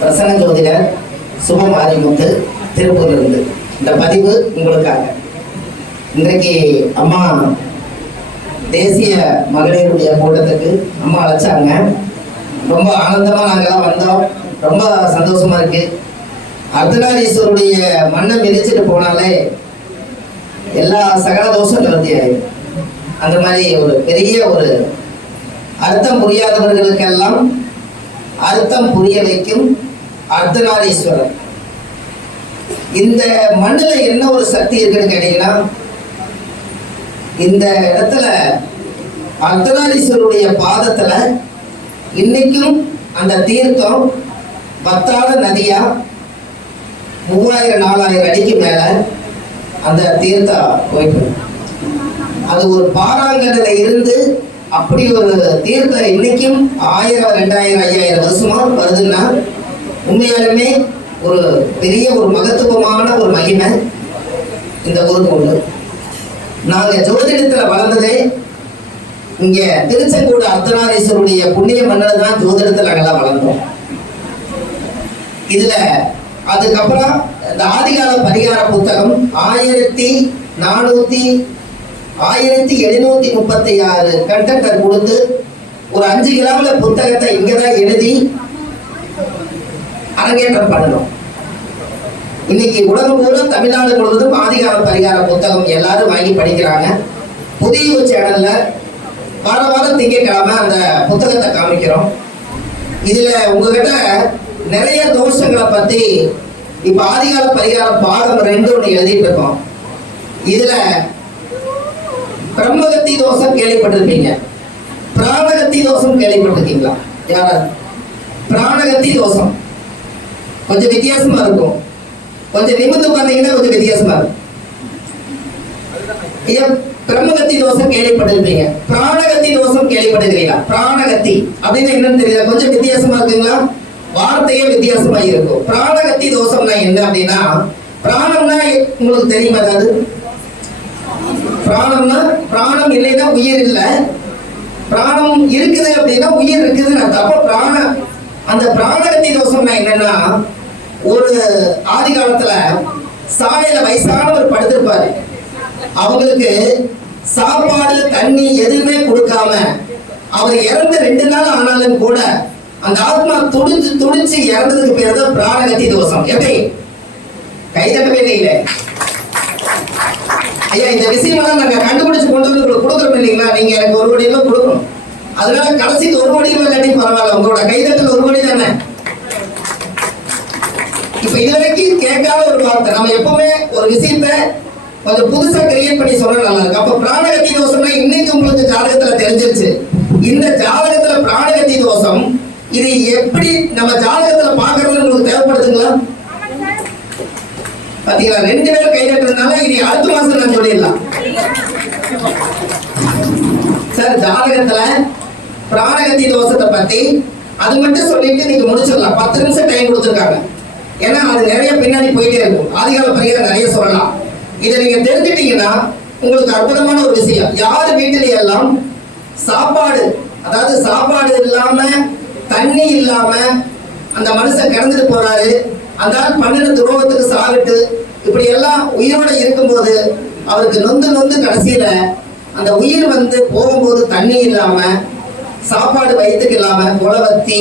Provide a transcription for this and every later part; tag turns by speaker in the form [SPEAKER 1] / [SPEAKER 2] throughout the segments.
[SPEAKER 1] பிரசன்ன ஜோதிடர் சுப மாரிமுத்து திருப்பூர்ல இருந்து இந்த பதிவு உங்களுக்காக. இன்றைக்கு அம்மா தேசிய மகளிருடைய கூட்டத்துக்கு அம்மா அழைச்சாங்க. ரொம்ப ஆனந்தமாக நாங்கள்லாம் வந்தோம். ரொம்ப சந்தோஷமாக இருக்குது அர்த்தநாரீஸ்வருடைய மண்ணை மிதிச்சிட்டு போனாலே எல்லா சகல தோஷம் நிவர்த்தி ஆயிடும் அந்த மாதிரி ஒரு பெரிய ஒரு அர்த்தம் புரியாதவர்களுக்கெல்லாம் அர்த்தம் புரிய வைக்கும் அர்த்தநாரீஸ்வரர் இந்த மண்ணில் என்ன ஒரு சக்தி இருக்குன்னு கேட்டீங்கன்னா இந்த இடத்துல அர்த்தநாரீஸ்வருடைய பாதத்துல இன்னைக்கும் அந்த தீர்த்தம் பத்தாத நதியா மூவாயிரம் நாலாயிரம் அடிக்கு மேல அந்த தீர்த்தம் போயிட்டு அது ஒரு பாறாங்கடல இருந்து அப்படி ஒரு தீர்த்தம் இன்னைக்கும் ஆயிரம் ரெண்டாயிரம் ஐயாயிரம் வருஷமா வருதுன்னா உண்மையாலுமே ஒரு பெரிய ஒரு மகத்துவமான ஒரு மகிமை இந்த ஊருக்கு உண்டு. நாங்கள் ஜோதிடத்தில் வளர்ந்ததே இங்கே திருச்செங்கோடு அர்த்தநாதீஸ்வருடைய புண்ணிய மன்னர் தான் ஜோதிடத்தில் நாங்கள்லாம் வளர்ந்தோம். இதில் அதுக்கப்புறம் இந்த ஆதிகால பரிகார புத்தகம் ஆயிரத்தி நானூற்றி ஆயிரத்தி எழுநூற்றி முப்பத்தி ஆறு கண்டக்டர் கொடுத்து ஒரு அஞ்சு கிலோமீல புத்தகத்தை இங்கே தான் எழுதி அரங்கேற்றம் பண்ணணும். இன்னைக்கு உலகம் பூரா தமிழ்நாடு முழுவதும் ஆதிகால பரிகார புத்தகம் எல்லாரும் வாங்கி படிக்கிறாங்க. புதிய சேனல்ல வார வாரம் திங்கக்கிழமை அந்த புத்தகத்தை காமிக்கிறோம். இதுல உங்ககிட்ட நிறைய தோஷங்களை பத்தி இப்ப ஆதிகால பரிகாரம் பாகம் ரெண்டு ஒன்று எழுதிட்டு இருக்கோம். இதுல பிரம்மகத்தி தோஷம் கேள்விப்பட்டிருப்பீங்க. பிராணகத்தி தோஷம் கேள்விப்பட்டிருக்கீங்களா? யாராவது? பிராணகத்தி தோஷம். கொஞ்சம் வித்தியாசமா இருக்கும். கொஞ்சம் நிமிர்ந்து பார்த்தீங்கன்னா கொஞ்சம் வித்தியாசமா இருக்கும். ஐயா பிரம்மகத்தி தோஷம் கேள்விப்பட்டிருப்பீங்க. பிராணகத்தி தோஷம் கேள்விப்பட்டிருக்கீங்களா பிராணகத்தி அப்படின்னு என்னன்னு தெரியல. கொஞ்சம் வித்தியாசமா இருக்குங்களா? வார்த்தையே வித்தியாசமா இருக்கும். பிராணகத்தி தோஷம்னா என்ன அப்படின்னா பிராணம்னா உங்களுக்கு தெரியுமா அதாவது பிராணம்னா பிராணம் இல்லைன்னா உயிர் இல்லை. பிராணம் இருக்குது அப்படின்னா உயிர் இருக்குதுன்னு அர்த்தம். அப்போ பிராண அந்த பிராணகத்தி தோஷம்னா என்னன்னா ஒரு ஆதி காலத்துல சாலையில வயசானவர் படுத்திருப்பாரு. அவங்களுக்கு சாப்பாடு தண்ணி எதுவுமே கொடுக்காம அவர் இறந்து ரெண்டு நாள் ஆனாலும் கூட அந்த ஆத்மா துடிச்சு துடிச்சு இறந்ததுக்கு பேர் தான் பிராணகத்தி தோஷம். எப்படி? கைதட்டவே இல்லை ஐயா இந்த விஷயமெல்லாம் நாங்க கண்டுபிடிச்சு கொண்டு வந்து உங்களுக்கு கொடுக்குறோம் இல்லைங்களா? நீங்க எனக்கு ஒரு கோடி கொடுக்கணும். அதனால கடைசிக்கு ஒரு கோடி இல்லாட்டி பரவாயில்ல உங்களோட கைதட்டல் ஒரு கோடி தானே? இப்ப இதுவரைக்கும் கேட்காத ஒரு வார்த்தை. நம்ம எப்பவுமே ஒரு விஷயத்த கொஞ்சம் புதுசா கிரியேட் பண்ணி சொல்ல நல்லா இருக்கு அப்ப பிராணகத்தி தோஷம்னா இன்னைக்கு உங்களுக்கு ஜாதகத்துல தெரிஞ்சிருச்சு. இந்த ஜாதகத்துல பிராணகத்தி தோஷம் இது எப்படி நம்ம ஜாதகத்துல பாக்குறது உங்களுக்கு தேவைப்படுதுங்களா? பாத்தீங்களா? ரெண்டு பேரும் கை தட்டுறதுனால இது அடுத்த மாசம் நான் சொல்லிடலாம். சார் ஜாதகத்துல பிராணகத்தி தோஷத்தை பத்தி அது மட்டும் சொல்லிட்டு நீங்க முடிச்சிடலாம். பத்து நிமிஷம் டைம் கொடுத்துருக்காங்க. ஏன்னா அது நிறைய பின்னாடி போயிட்டே இருக்கும். ஆதிகால பரிகாரம் நிறைய சொல்லலாம். இதை நீங்க தெரிஞ்சிட்டீங்கன்னா உங்களுக்கு அற்புதமான ஒரு விஷயம். யார் வீட்டில எல்லாம் சாப்பாடு அதாவது சாப்பாடு இல்லாம தண்ணி இல்லாம அந்த மனுஷன் கிடந்துட்டு போறாரு. அந்த ஆள் பண்ணின துரோகத்துக்கு சாவிட்டு இப்படி எல்லாம் உயிரோட இருக்கும்போது அவருக்கு நொந்து நொந்து கடைசியில அந்த உயிர் வந்து போகும்போது தண்ணி இல்லாம சாப்பாடு வயிற்றுக்கு இல்லாம உழவத்தி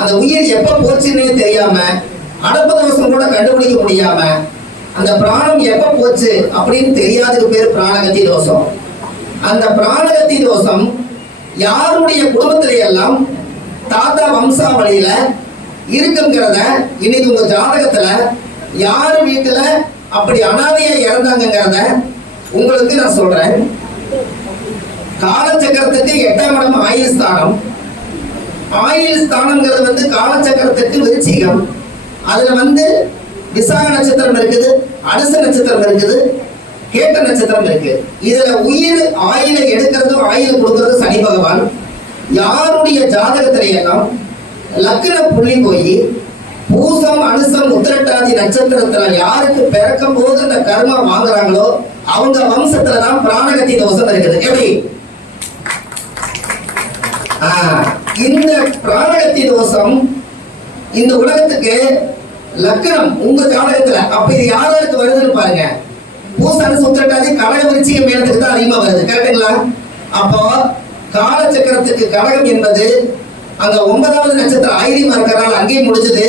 [SPEAKER 1] அந்த உயிர் எப்ப போச்சுன்னே தெரியாம அடப்பு தோஷம் கூட கண்டுபிடிக்க முடியாம அந்த பிராணம் எப்ப போச்சு அப்படின்னு தெரியாததுக்கு பேர் பிராணகத்தி தோஷம். அந்த பிராணகத்தி தோஷம் யாருடைய குடும்பத்தில எல்லாம் தாத்தா வம்சாவளியில இருக்குங்கிறத இன்னைக்கு உங்க ஜாதகத்துல யார் வீட்டுல அப்படி அனாதையா இறந்தாங்கங்கிறத உங்களுக்கு நான் சொல்றேன். காலச்சக்கரத்துக்கு எட்டாம் இடம் ஆயுள் ஸ்தானம். ஆயுள் ஸ்தானம்ங்கிறது வந்து காலச்சக்கரத்துக்கு விருச்சிகம். அதுல வந்து விசாக நட்சத்திரம் இருக்குது அனுச நட்சத்திரம் இருக்குது கேட்ட நட்சத்திரம் இருக்கு இதுல உயிர் ஆயில எடுக்கிறதும் ஆயில கொடுக்கறதும் சனி பகவான். யாருடைய ஜாதகத்தில எல்லாம் லக்ன புள்ளி போய் பூசம் அனுசம் உத்திரட்டாதி நட்சத்திரத்துல யாருக்கு பிறக்கும் போது இந்த கர்மா வாங்குறாங்களோ அவங்க வம்சத்துல தான் பிராணகத்தி தோஷம் இருக்குது. எப்படி? இந்த பிராணகத்தி தோஷம் இந்த உலகத்துக்கு லக்னம் உங்க ஜாதகத்துல அப்ப இது யாராருக்கு வருதுன்னு பாருங்க. பூசான சுத்திரட்டாதி கடக விருச்சிக மேலத்துக்கு தான் அதிகமா வருது. கரெக்டுங்களா அப்போ காலச்சக்கரத்துக்கு கடகம் என்பது அங்க ஒன்பதாவது நட்சத்திரம் ஆயிரம் இருக்கிறனால அங்கேயும் முடிஞ்சது.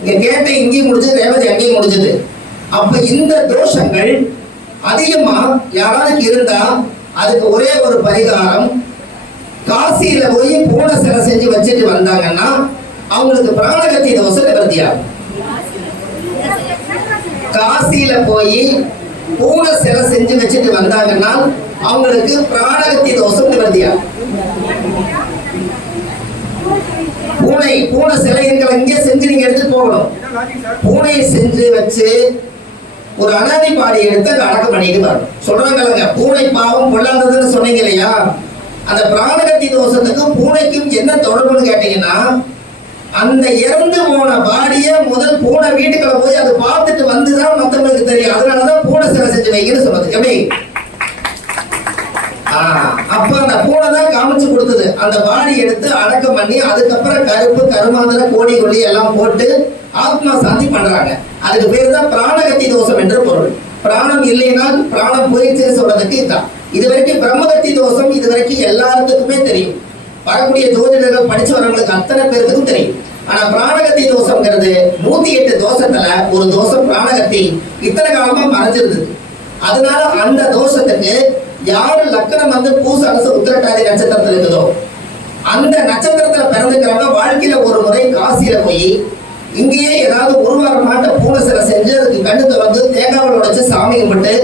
[SPEAKER 1] இங்க கேட்ட இங்கேயும் முடிஞ்சது ரேவதி அங்கேயும் முடிஞ்சது. அப்ப இந்த தோஷங்கள் அதிகமா யாராருக்கு இருந்தா அதுக்கு ஒரே ஒரு பரிகாரம் காசியில போய் பூன சிலை செஞ்சு வச்சுட்டு வந்தாங்கன்னா அவங்களுக்கு பிராணகத்தி தோசை நிவர்த்தியாகும். காசியில போய் பூனை சிலை செஞ்சு வச்சுட்டு வந்தாங்கன்னா அவங்களுக்கு பிராணகத்தி தோஷம் நிவர்த்தியா? பூனை பூனை சிலை இருக்கிற இங்கே செஞ்சு நீங்க எடுத்துட்டு போகணும். பூனையை செஞ்சு வச்சு ஒரு அனாதை பாடி எடுத்து அங்க அடக்கம் பண்ணிட்டு வரணும். சொல்றாங்க பூனை பாவம் பொல்லாததுன்னு சொன்னீங்க இல்லையா? அந்த பிராணகத்தி தோஷத்துக்கும் பூனைக்கும் என்ன தொடர்புன்னு கேட்டீங்கன்னா அந்த இறந்து போன பாடிய முதல் பூனை வீட்டுக்குள்ள போய் அதை பார்த்துட்டு வந்துதான் மத்தவங்களுக்கு தெரியும். அதனாலதான் பூனை சிலை செஞ்சு வைங்கன்னு சொல்றது எப்படி? அப்ப அந்த பூனை தான் காமிச்சு கொடுத்தது. அந்த பாடி எடுத்து அடக்கம் பண்ணி அதுக்கப்புறம் கருப்பு கருமாந்தர கோடி கொல்லி எல்லாம் போட்டு ஆத்மா சாந்தி பண்றாங்க. அதுக்கு பேர் தான் பிராணகத்தி தோஷம் என்று பொருள். பிராணம் இல்லைனால் பிராணம் போயிடுச்சுன்னு சொல்றதுக்கு இதுதான். இது வரைக்கும் பிரம்மகத்தி தோஷம் இது வரைக்கும் எல்லாத்துக்குமே தெரியும். வரக்கூடிய ஜோதிடர்கள் படிச்சவர்களுக்கு அத்தனை பேருக்கும் தெரியும். ஆனா பிராணகத்தி தோஷம்ங்கிறது நூத்தி எட்டு தோஷத்துல ஒரு தோஷம் பிராணகத்தி இத்தனை காலமா மறைஞ்சிருந்தது அதனால அந்த தோஷத்துக்கு யாரு லக்கணம் வந்து பூச அரசு உத்திரட்டாதி நட்சத்திரத்துல இருக்குதோ அந்த நட்சத்திரத்துல பிறந்துக்கிறவங்க வாழ்க்கையில ஒரு முறை காசியில போய் இங்கேயே ஏதாவது ஒரு வாரம் மாட்ட பூனை சிலை செஞ்சு அதுக்கு கண்ணு திறந்து தேங்காவில் உடைச்சு சாமி கும்பிட்டு